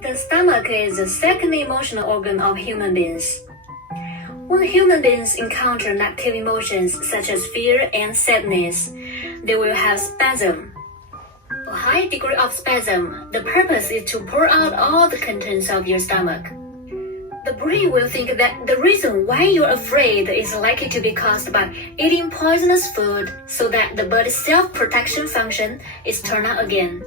The stomach is the second emotional organ of human beings. When human beings encounter negative emotions such as fear and sadness, they will have spasm. A high degree of spasm, the purpose is to pour out all the contents of your stomach. The brain will think that the reason why you're afraid is likely to be caused by eating poisonous food, so that the body's self-protection function is turned on again.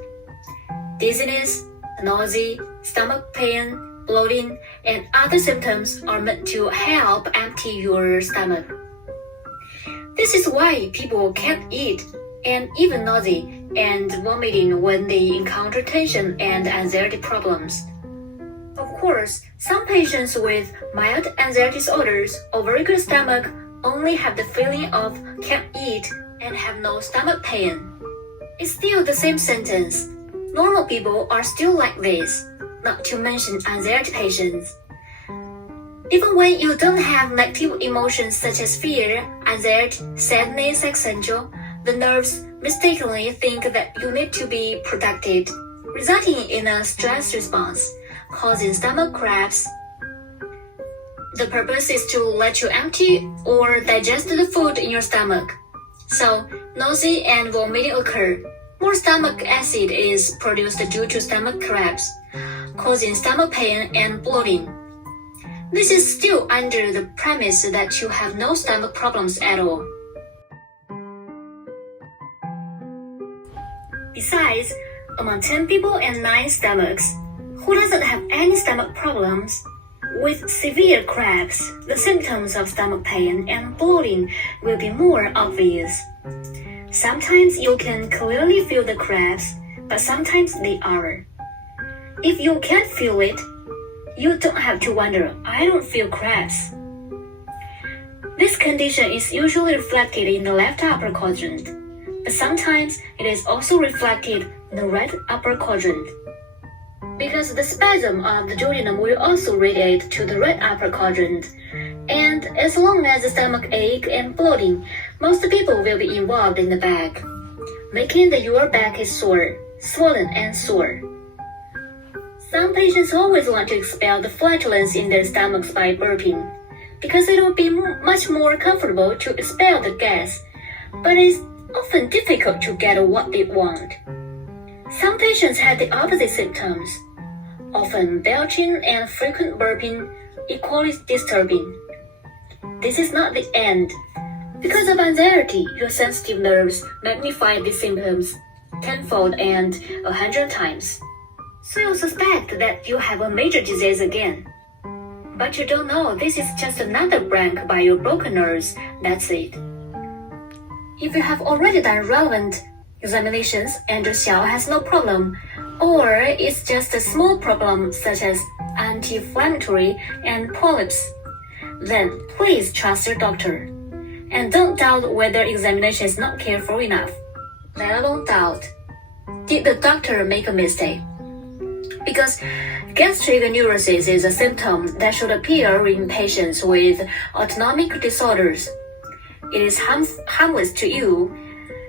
Dizziness, nausea, stomach pain, bloating, and other symptoms are meant to help empty your stomach. This is why people can't eat, and even nausea and vomiting when they encounter tension and anxiety problems. Of course, some patients with mild anxiety disorders or very good stomach only have the feeling of can't eat and have no stomach pain. It's still the same sentence. Normal people are still like this, not to mention anxiety patients. Even when you don't have negative emotions such as fear, anxiety, sadness, etc., the nerves mistakenly think that you need to be protected, resulting in a stress response, causing stomach cramps. The purpose is to let you empty or digest the food in your stomach. So, nausea and vomiting occur. More stomach acid is produced due to stomach cramps, causing stomach pain and bloating. This is still under the premise that you have no stomach problems at all. Besides, among 10 people and 9 stomachs, who doesn't have any stomach problems? With severe cramps, the symptoms of stomach pain and bloating will be more obvious. Sometimes you can clearly feel the cramps, but sometimes they aren't. If you can't feel it, you don't have to wonder, I don't feel cramps. This condition is usually reflected in the left upper quadrant, but sometimes it is also reflected in the right upper quadrant. Because the spasm of the duodenum will also radiate to the right upper quadrant, and as long as the stomach ache and bloating, most people will be involved in the back, making the your back is sore, swollen and sore. Some patients always want to expel the flatulence in their stomachs by burping, because it will be much more comfortable to expel the gas, but it's often difficult to get what they want. Some patients have the opposite symptoms, often belching and frequent burping, equally disturbing. This is not the end. Because of anxiety, your sensitive nerves magnify these symptoms tenfold and 100 times. So you suspect that you have a major disease again. But you don't know this is just another break by your broken nerves, that's it. If you have already done relevant examinations and your cell has no problem, or it's just a small problem such as anti-inflammatory and polyps, then please trust your doctor. And don't doubt whether examination is not careful enough. Let alone doubt, did the doctor make a mistake? Because gastric neurosis is a symptom that should appear in patients with autonomic disorders. It is harmless to you.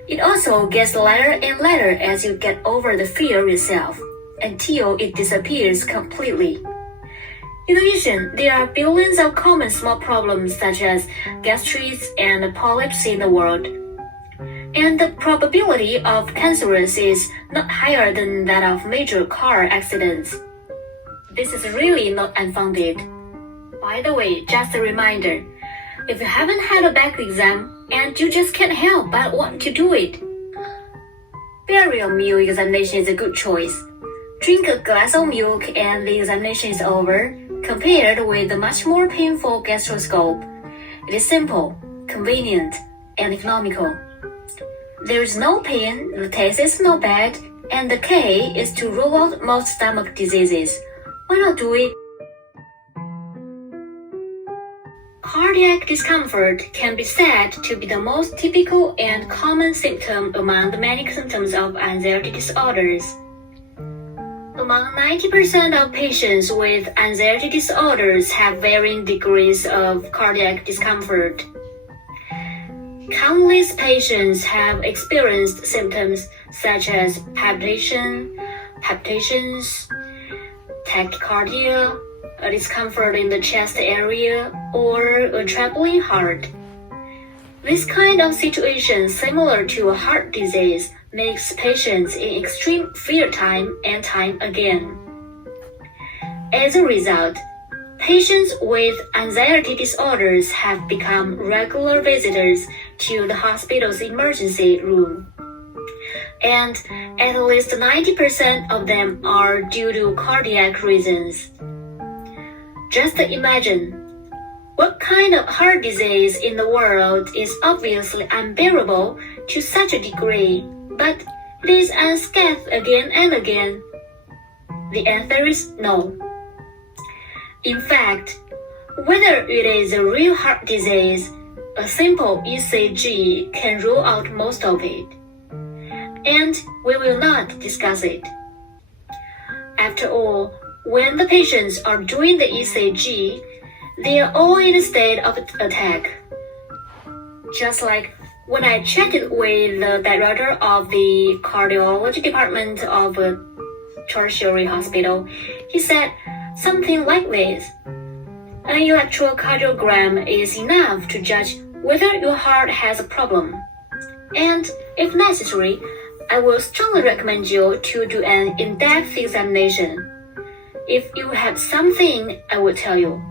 It also gets lighter and lighter as you get over the fear yourself, until it disappears completely. In addition, there are billions of common small problems such as gastritis and polyps in the world, and the probability of cancerous is not higher than that of major car accidents. This is really not unfounded. By the way, just a reminder, if you haven't had a back exam and you just can't help but want to do it, burial meal examination is a good choice. Drink a glass of milk and the examination is over, compared with the much more painful gastroscope. It is simple, convenient, and economical. There is no pain, the taste is not bad, and the K is to rule out most stomach diseases. Why not do it? Cardiac discomfort can be said to be the most typical and common symptom among the many symptoms of anxiety disorders. Among 90% of patients with anxiety disorders have varying degrees of cardiac discomfort. Countless patients have experienced symptoms such as palpitations, tachycardia, a discomfort in the chest area, or a trembling heart. This kind of situation, similar to a heart disease, makes patients in extreme fear time and time again. As a result, patients with anxiety disorders have become regular visitors to the hospital's emergency room. And at least 90% of them are due to cardiac reasons. Just imagine, what kind of heart disease in the world is obviously unbearable to such a degree, but it is unscathed again and again? The answer is no. In fact, whether it is a real heart disease, a simple ECG can rule out most of it. And we will not discuss it. After all, when the patients are doing the ECG, they are all in a state of attack. Just like when I checked with the director of the cardiology department of a tertiary hospital, he said something like this: an electrocardiogram is enough to judge whether your heart has a problem. And if necessary, I will strongly recommend you to do an in-depth examination. If you have something, I will tell you.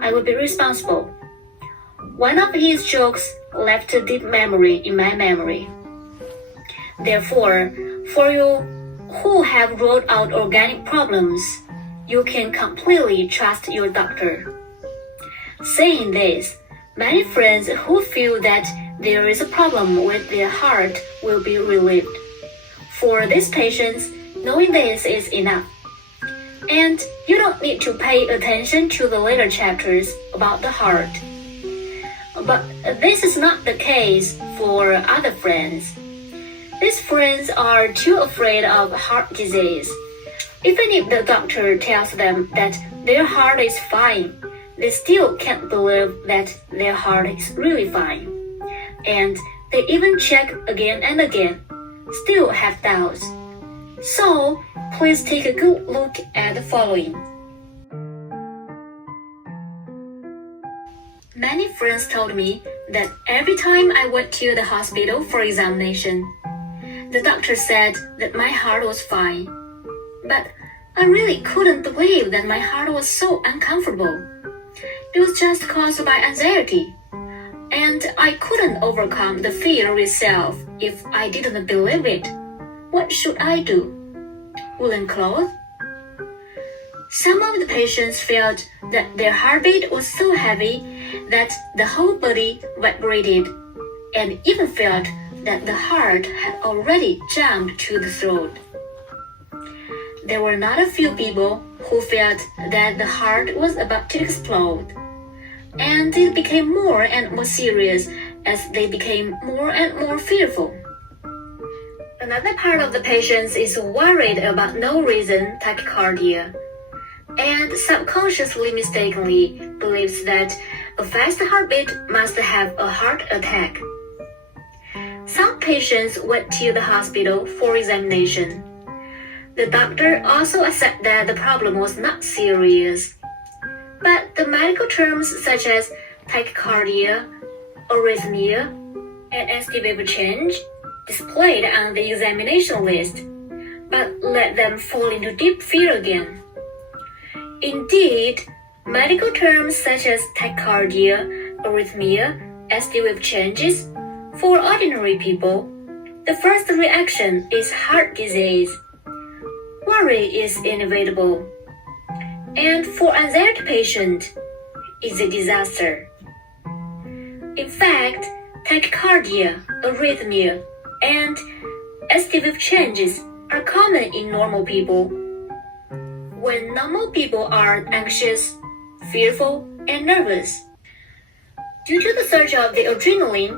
I will be responsible. One of his jokes left a deep memory in my memory. Therefore, for you who have ruled out organic problems, you can completely trust your doctor. Saying this, many friends who feel that there is a problem with their heart will be relieved. For these patients, knowing this is enough. And you don't need to pay attention to the later chapters about the heart. But this is not the case for other friends. These friends are too afraid of heart disease. Even if the doctor tells them that their heart is fine, they still can't believe that their heart is really fine. And they even check again and again, still have doubts. So, please take a good look at the following. Many friends told me that every time I went to the hospital for examination, the doctor said that my heart was fine. But I really couldn't believe that my heart was so uncomfortable. It was just caused by anxiety. And I couldn't overcome the fear itself if I didn't believe it. What should I do? Woolen cloth? Some of the patients felt that their heartbeat was so heavy that the whole body vibrated, and even felt that the heart had already jumped to the throat. There were not a few people who felt that the heart was about to explode, and it became more and more serious as they became more and more fearful. Another part of the patients is worried about no-reason tachycardia, and subconsciously mistakenly believes that a fast heartbeat must have a heart attack. Some patients went to the hospital for examination. The doctor also accepted that the problem was not serious. But the medical terms such as tachycardia, arrhythmia, and ST wave change displayed on the examination list, but let them fall into deep fear again. Indeed, medical terms such as tachycardia, arrhythmia, ST wave changes, for ordinary people, the first reaction is heart disease. Worry is inevitable. And for anxiety patient, it's a disaster. In fact, tachycardia, arrhythmia, and ST wave changes are common in normal people. When normal people are anxious, fearful, and nervous, due to the surge of the adrenaline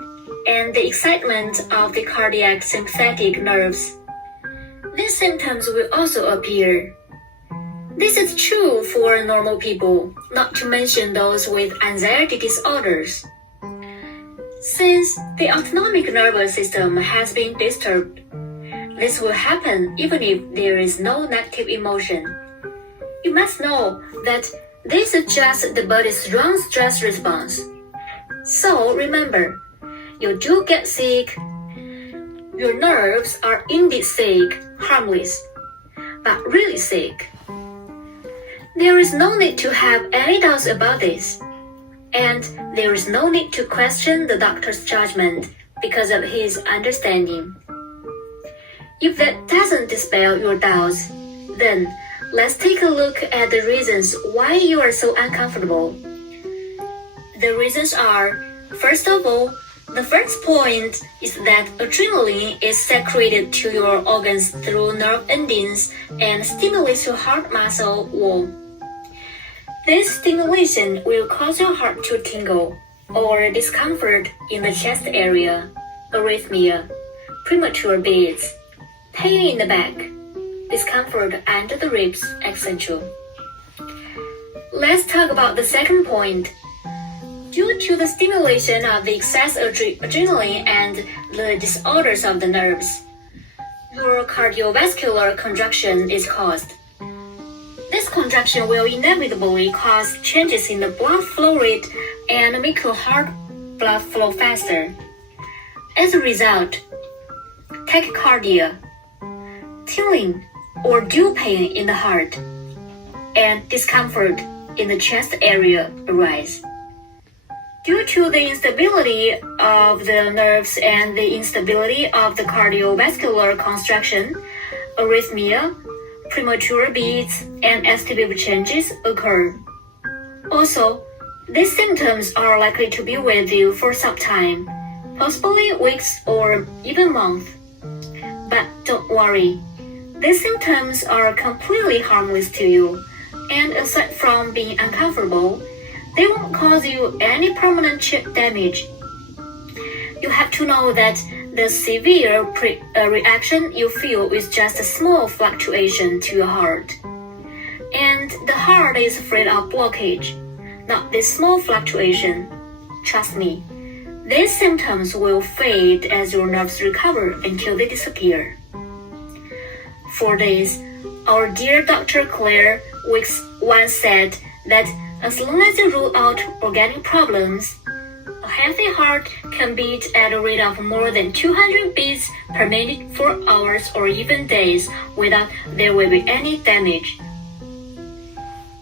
and the excitement of the cardiac sympathetic nerves, these symptoms will also appear. This is true for normal people, not to mention those with anxiety disorders. Since the autonomic nervous system has been disturbed, this will happen even if there is no negative emotion. You must know that this is just the body's strong stress response. So remember, you do get sick. Your nerves are indeed sick, harmless, but really sick. There is no need to have any doubts about this, and there is no need to question the doctor's judgment because of his understanding. If that doesn't dispel your doubts, then let's take a look at the reasons why you are so uncomfortable. The reasons are, first of all, the first point is that adrenaline is secreted to your organs through nerve endings and stimulates your heart muscle wall. This stimulation will cause your heart to tingle or discomfort in the chest area, arrhythmia, premature beats, pain in the back, discomfort under the ribs, etc. Let's talk about the second point. Due to the stimulation of the excess adrenaline and the disorders of the nerves, your cardiovascular contraction is caused. This contraction will inevitably cause changes in the blood flow rate and make your heart blood flow faster. As a result, tachycardia, tingling or dull pain in the heart, and discomfort in the chest area arise. Due to the instability of the nerves and the instability of the cardiovascular construction, arrhythmia, premature beats, and STB changes occur. Also, these symptoms are likely to be with you for some time, possibly weeks or even months. But don't worry, these symptoms are completely harmless to you, and aside from being uncomfortable, they won't cause you any permanent chip damage. You have to know that the severe reaction you feel is just a small fluctuation to your heart. And the heart is afraid of blockage, not this small fluctuation. Trust me, these symptoms will fade as your nerves recover until they disappear. For this, our dear Dr. Claire once said that as long as you rule out organic problems, a healthy heart can beat at a rate of more than 200 beats per minute for hours or even days without there will be any damage.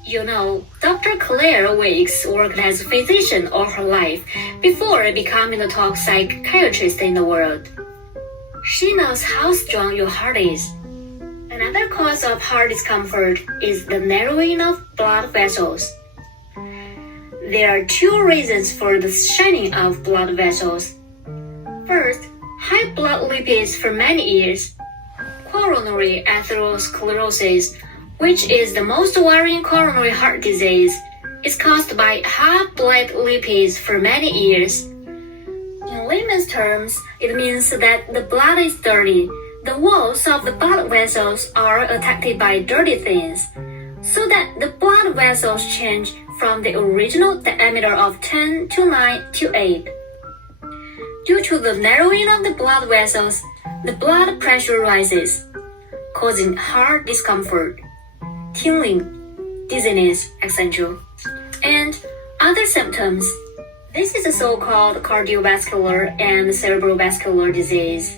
You know, Dr. Claire Weeks worked as a physician all her life before becoming the top psychiatrist in the world. She knows how strong your heart is. Another cause of heart discomfort is the narrowing of blood vessels. There are two reasons for the shining of blood vessels. First, high blood lipids for many years. Coronary atherosclerosis, which is the most worrying coronary heart disease, is caused by high blood lipids for many years. In layman's terms, it means that the blood is dirty. The walls of the blood vessels are attacked by dirty things, so that the blood vessels change from the original diameter of 10 to 9 to 8. Due to the narrowing of the blood vessels, the blood pressure rises, causing heart discomfort, tingling, dizziness, etc., and other symptoms. This is a so-called cardiovascular and cerebrovascular disease.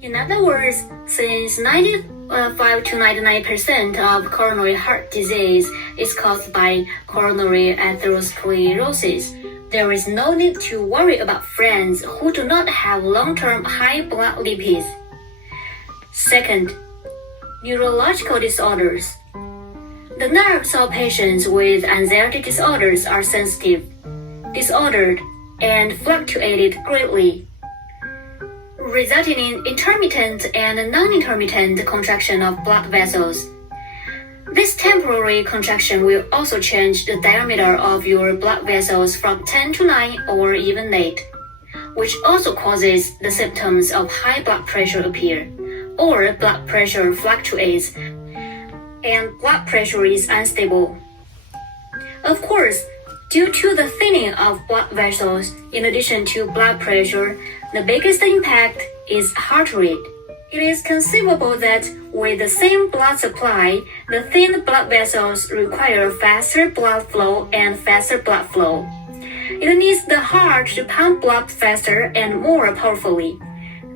In other words, since 95 to 99% of coronary heart disease is caused by coronary atherosclerosis, there is no need to worry about friends who do not have long-term high blood lipids. Second, neurological disorders. The nerves of patients with anxiety disorders are sensitive, disordered, and fluctuated greatly, resulting in intermittent and non-intermittent contraction of blood vessels. This temporary contraction will also change the diameter of your blood vessels from 10 to 9 or even 8, which also causes the symptoms of high blood pressure appear, or blood pressure fluctuates, and blood pressure is unstable. Of course, due to the thinning of blood vessels, in addition to blood pressure, the biggest impact is heart rate. It is conceivable that with the same blood supply, the thin blood vessels require faster blood flow and faster blood flow. It needs the heart to pump blood faster and more powerfully.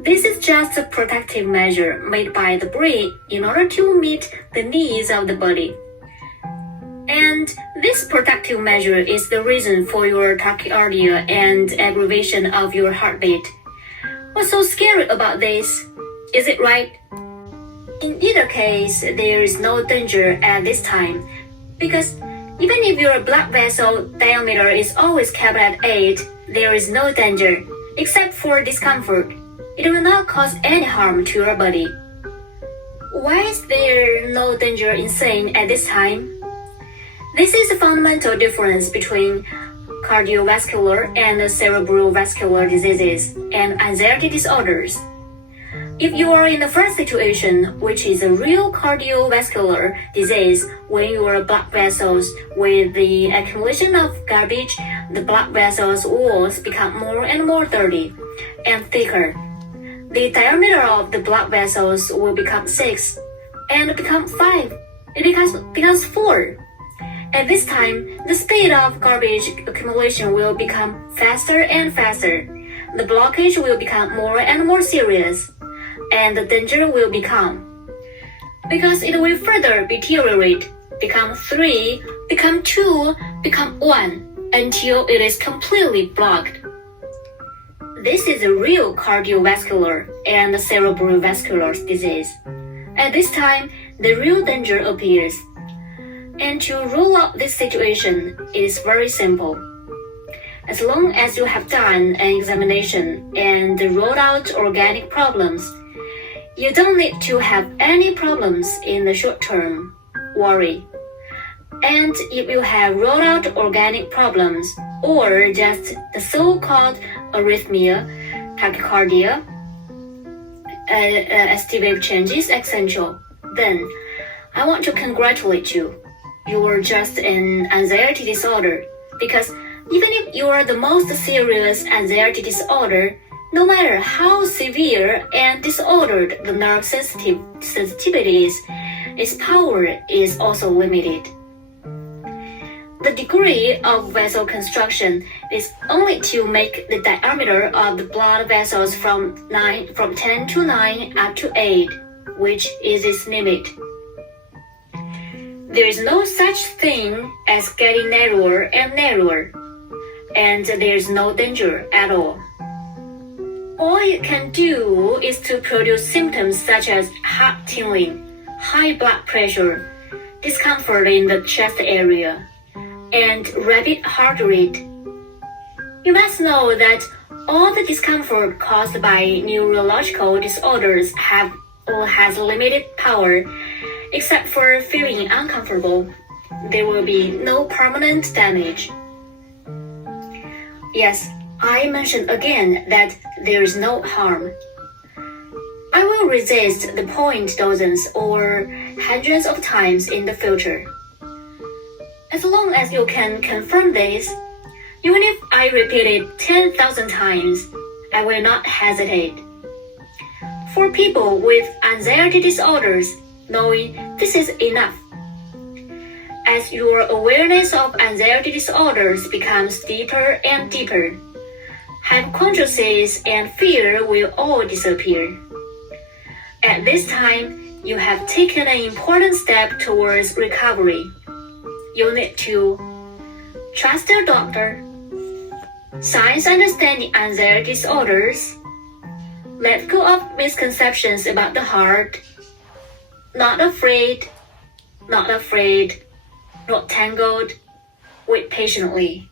This is just a protective measure made by the brain in order to meet the needs of the body. And this protective measure is the reason for your tachycardia and aggravation of your heartbeat. What's so scary about this? Is it right? In either case, there is no danger at this time, because even if your blood vessel diameter is always kept at 8, there is no danger, except for discomfort. It will not cause any harm to your body. Why is there no danger in saying at this time? This is a fundamental difference between cardiovascular and cerebrovascular diseases and anxiety disorders. If you are in the first situation, which is a real cardiovascular disease, when your blood vessels, with the accumulation of garbage, the blood vessels walls become more and more dirty and thicker. The diameter of the blood vessels will become 6 and become 5. It becomes 4. At this time, the speed of garbage accumulation will become faster and faster. The blockage will become more and more serious, and the danger will become. Because it will further deteriorate, become 3, become 2, become 1, until it is completely blocked. This is a real cardiovascular and cerebrovascular disease. At this time, the real danger appears. And to rule out this situation, it is very simple. As long as you have done an examination and ruled out organic problems, you don't need to have any problems in the short term. Worry. And if you have ruled out organic problems, or just the so-called arrhythmia, tachycardia, ST-wave changes, etc., then I want to congratulate you. You are just an anxiety disorder, because even if you are the most serious anxiety disorder, no matter how severe and disordered the nerve sensitivity is, its power is also limited. The degree of vessel construction is only to make the diameter of the blood vessels from 10 to 9 up to 8, which is its limit. There is no such thing as getting narrower and narrower, and there is no danger at all. All you can do is to produce symptoms such as heart tingling, high blood pressure, discomfort in the chest area, and rapid heart rate. You must know that all the discomfort caused by neurological disorders has limited power. Except for feeling uncomfortable, there will be no permanent damage. Yes, I mentioned again that there is no harm. I will resist the point dozens or hundreds of times in the future. As long as you can confirm this, even if I repeat it 10,000 times, I will not hesitate. For people with anxiety disorders, knowing this is enough. As your awareness of anxiety disorders becomes deeper and deeper, hypocondriasis and fear will all disappear. At this time, you have taken an important step towards recovery. You need to trust your doctor, science understanding anxiety disorders, let go of misconceptions about the heart, not afraid, not tangled, wait patiently.